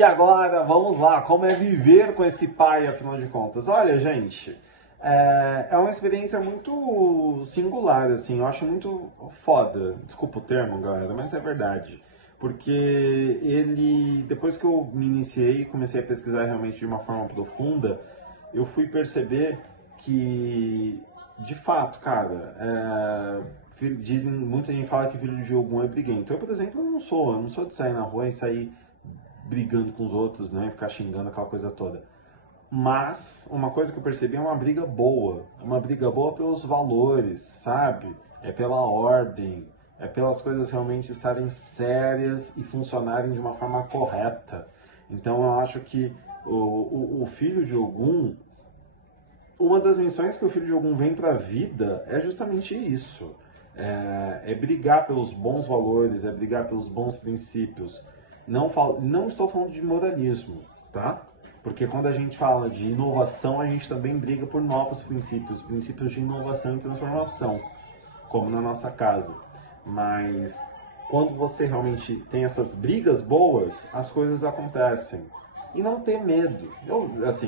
E agora, vamos lá, como é viver com esse pai, afinal de contas? Olha, gente, é uma experiência muito singular, assim, eu acho muito foda, desculpa o termo, galera, mas é verdade. Porque ele, depois que eu me iniciei e comecei a pesquisar realmente de uma forma profunda, eu fui perceber que, de fato, cara, dizem, muita gente fala que filho de Ogum é briguento. Eu, por exemplo, eu não sou de sair na rua e sair brigando com os outros, né, e ficar xingando aquela coisa toda. Mas uma coisa que eu percebi é uma briga boa pelos valores, sabe? É pela ordem, é pelas coisas realmente estarem sérias e funcionarem de uma forma correta. Então eu acho que o filho de Ogum, uma das missões que o filho de Ogum vem para a vida é justamente isso. É brigar pelos bons valores, é brigar pelos bons princípios. Não estou falando de moralismo, tá? Porque quando a gente fala de inovação, a gente também briga por novos princípios, princípios de inovação e transformação, como na nossa casa. Mas quando você realmente tem essas brigas boas, as coisas acontecem. E não ter medo.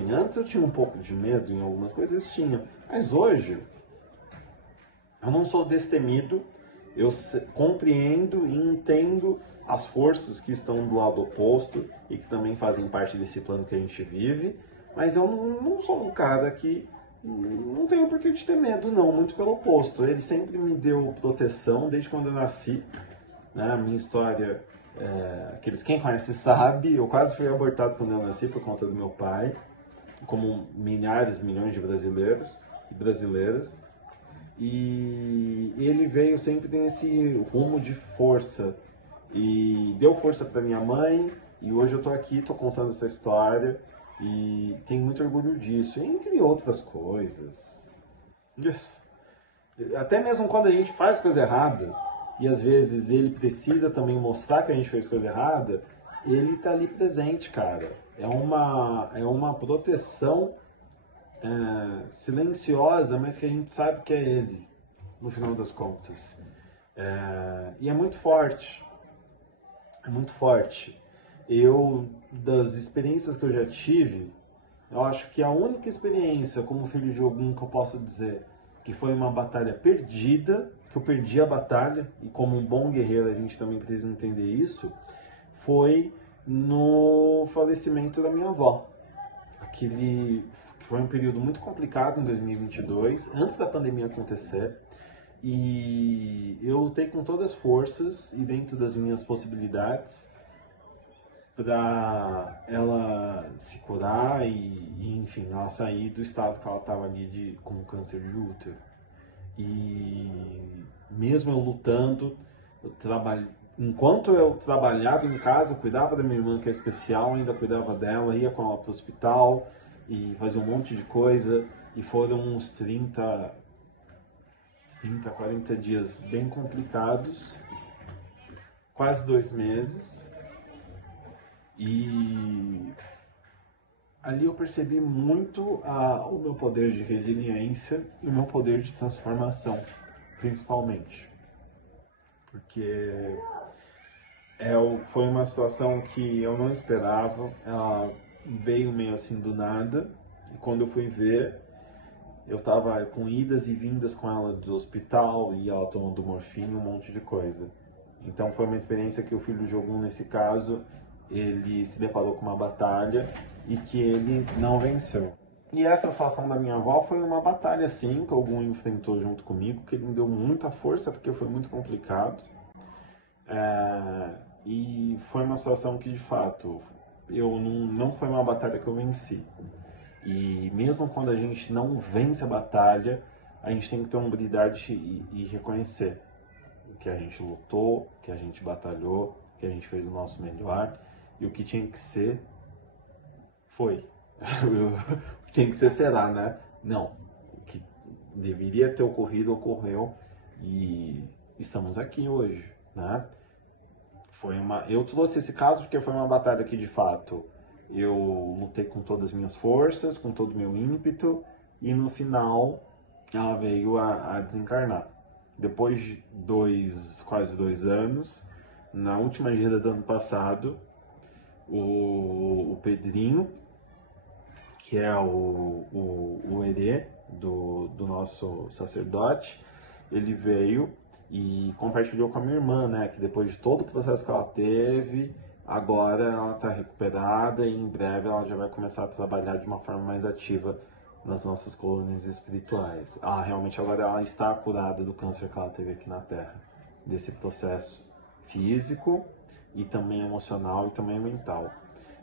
Antes eu tinha um pouco de medo em algumas coisas, tinha. Mas hoje, eu não sou destemido, eu compreendo e entendo as forças que estão do lado oposto e que também fazem parte desse plano que a gente vive, mas eu não sou um cara que não tenho por que ter medo, não, muito pelo oposto. Ele sempre me deu proteção desde quando eu nasci, né? A minha história, quem conhece sabe, eu quase fui abortado quando eu nasci por conta do meu pai, como milhões de brasileiros e brasileiras. E ele veio sempre nesse rumo de força e deu força para minha mãe, e hoje eu tô aqui, tô contando essa história e tenho muito orgulho disso, entre outras coisas. Isso. Até mesmo quando a gente faz coisa errada, e às vezes ele precisa também mostrar que a gente fez coisa errada, ele tá ali presente, cara. É uma proteção silenciosa, mas que a gente sabe que é ele, no final das contas. E é muito forte. É muito forte. Das experiências que eu já tive, eu acho que a única experiência como filho de Ogum que eu posso dizer que foi uma batalha perdida, que eu perdi a batalha, e como um bom guerreiro a gente também precisa entender isso, foi no falecimento da minha avó. Que foi um período muito complicado em 2022, antes da pandemia acontecer, e eu lutei com todas as forças e dentro das minhas possibilidades para ela se curar e, enfim, ela sair do estado que ela estava ali com câncer de útero. E mesmo eu lutando, enquanto eu trabalhava em casa, eu cuidava da minha irmã que é especial, ainda cuidava dela, ia com ela para o hospital e fazia um monte de coisa, e foram uns 40 dias bem complicados, quase 2 meses, e ali eu percebi muito o meu poder de resiliência e o meu poder de transformação, principalmente. Porque foi uma situação que eu não esperava, ela veio meio assim do nada, e quando eu fui ver, eu tava com idas e vindas com ela do hospital, e ela tomando morfina, um monte de coisa. Então foi uma experiência que o filho de Ogum, nesse caso, ele se deparou com uma batalha e que ele não venceu. E essa situação da minha avó foi uma batalha, sim, que o Ogum enfrentou junto comigo, que ele me deu muita força, porque foi muito complicado. E foi uma situação que, de fato, não foi uma batalha que eu venci. E mesmo quando a gente não vence a batalha, a gente tem que ter humildade e reconhecer que a gente lutou, que a gente batalhou, que a gente fez o nosso melhor, e o que tinha que ser, foi. O que tinha que ser, será, né? Não. O que deveria ter ocorrido, ocorreu, e estamos aqui hoje, né? Eu trouxe esse caso porque foi uma batalha que, de fato, eu lutei com todas as minhas forças, com todo o meu ímpeto, e no final ela veio a desencarnar. Depois de quase 2 anos, na última gira do ano passado, o Pedrinho, que é o herê do nosso sacerdote, ele veio e compartilhou com a minha irmã, né, que depois de todo o processo que ela teve, agora ela está recuperada e em breve ela já vai começar a trabalhar de uma forma mais ativa nas nossas colônias espirituais. Realmente agora ela está curada do câncer que ela teve aqui na Terra, desse processo físico e também emocional e também mental.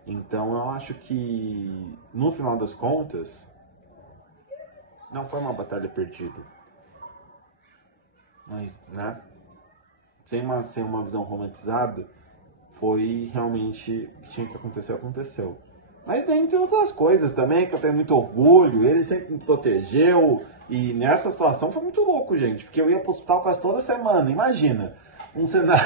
Então eu acho que, no final das contas, não foi uma batalha perdida. Mas, né, sem uma visão romantizada, foi realmente o que tinha que acontecer, aconteceu. Mas dentre outras coisas também, que eu tenho muito orgulho, ele sempre me protegeu, e nessa situação foi muito louco, gente, porque eu ia pro hospital quase toda semana, imagina, um cenário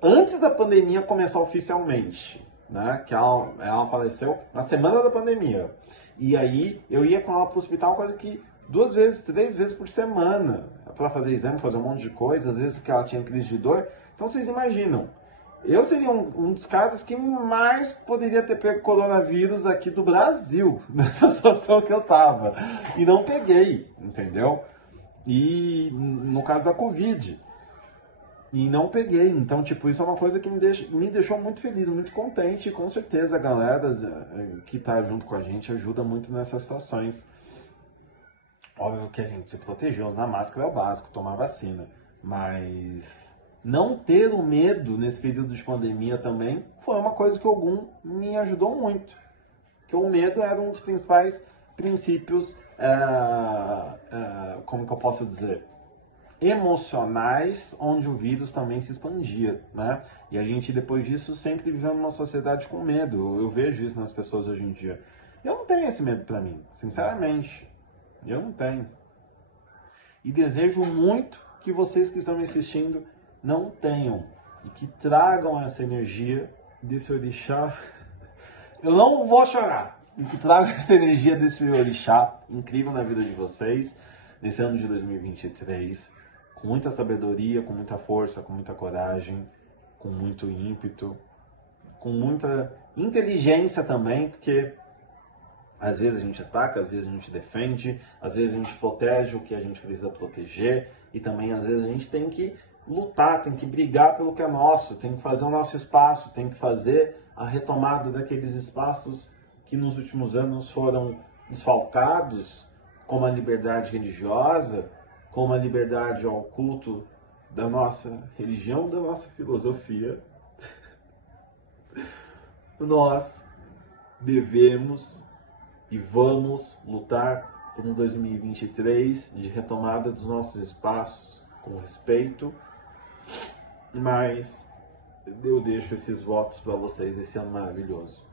antes da pandemia começar oficialmente, né, que ela faleceu na semana da pandemia, e aí eu ia com ela pro hospital quase que 2 vezes, 3 vezes por semana, para fazer exame, fazer um monte de coisa, às vezes porque ela tinha crise de dor. Então vocês imaginam, eu seria um dos caras que mais poderia ter pego coronavírus aqui do Brasil, nessa situação que eu tava, e não peguei, entendeu? E no caso da Covid, e não peguei. Então, tipo, isso é uma coisa que me deixou muito feliz, muito contente, e com certeza a galera que tá junto com a gente ajuda muito nessas situações. Óbvio que a gente se protegeu, usar máscara é o básico, tomar vacina, mas não ter o medo nesse período de pandemia também foi uma coisa que Ogum me ajudou muito. Porque o medo era um dos principais princípios, como que eu posso dizer, emocionais, onde o vírus também se expandia, né? E a gente, depois disso, sempre viveu numa sociedade com medo. Eu vejo isso nas pessoas hoje em dia. Eu não tenho esse medo pra mim, sinceramente. Eu não tenho. E desejo muito que vocês que estão me assistindo não tenham. E que tragam essa energia desse orixá. Eu não vou chorar. E que tragam essa energia desse orixá incrível na vida de vocês, nesse ano de 2023. Com muita sabedoria, com muita força, com muita coragem, com muito ímpeto, com muita inteligência também, porque às vezes a gente ataca, às vezes a gente defende, às vezes a gente protege o que a gente precisa proteger, e também às vezes a gente tem que lutar, tem que brigar pelo que é nosso, tem que fazer o nosso espaço, tem que fazer a retomada daqueles espaços que nos últimos anos foram desfalcados, como a liberdade religiosa, como a liberdade ao culto da nossa religião, da nossa filosofia. Nós devemos e vamos lutar por um 2023 de retomada dos nossos espaços com respeito, mas eu deixo esses votos para vocês esse ano maravilhoso.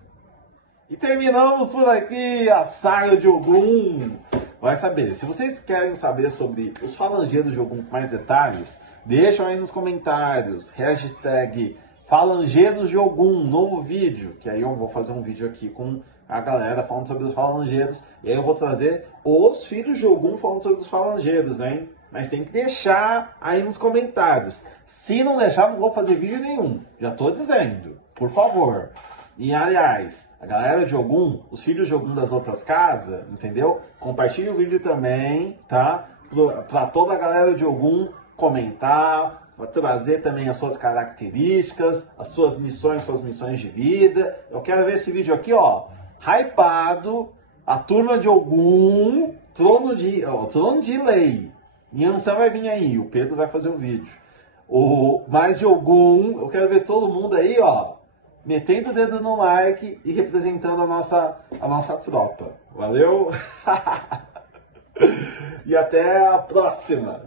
E terminamos por aqui a saga de Ogum. Vai saber, se vocês querem saber sobre os falangeiros de Ogum com mais detalhes, deixam aí nos comentários, hashtag falangeiros de Ogum, novo vídeo, que aí eu vou fazer um vídeo aqui com a galera falando sobre os falangeiros, e aí eu vou trazer os filhos de Ogum falando sobre os falangeiros, hein? Mas tem que deixar aí nos comentários. Se não deixar, não vou fazer vídeo nenhum. Já tô dizendo, por favor. E, aliás, a galera de Ogum, os filhos de Ogum das outras casas, entendeu? Compartilhe o vídeo também, tá? Pra toda a galera de Ogum comentar, trazer também as suas características, as suas missões de vida. Eu quero ver esse vídeo aqui, ó, hypado, a turma de Ogum, trono de lei. Yansan vai vir aí, o Pedro vai fazer um vídeo. Mais de Ogum, eu quero ver todo mundo aí, ó, metendo o dedo no like e representando a nossa tropa. Valeu? E até a próxima!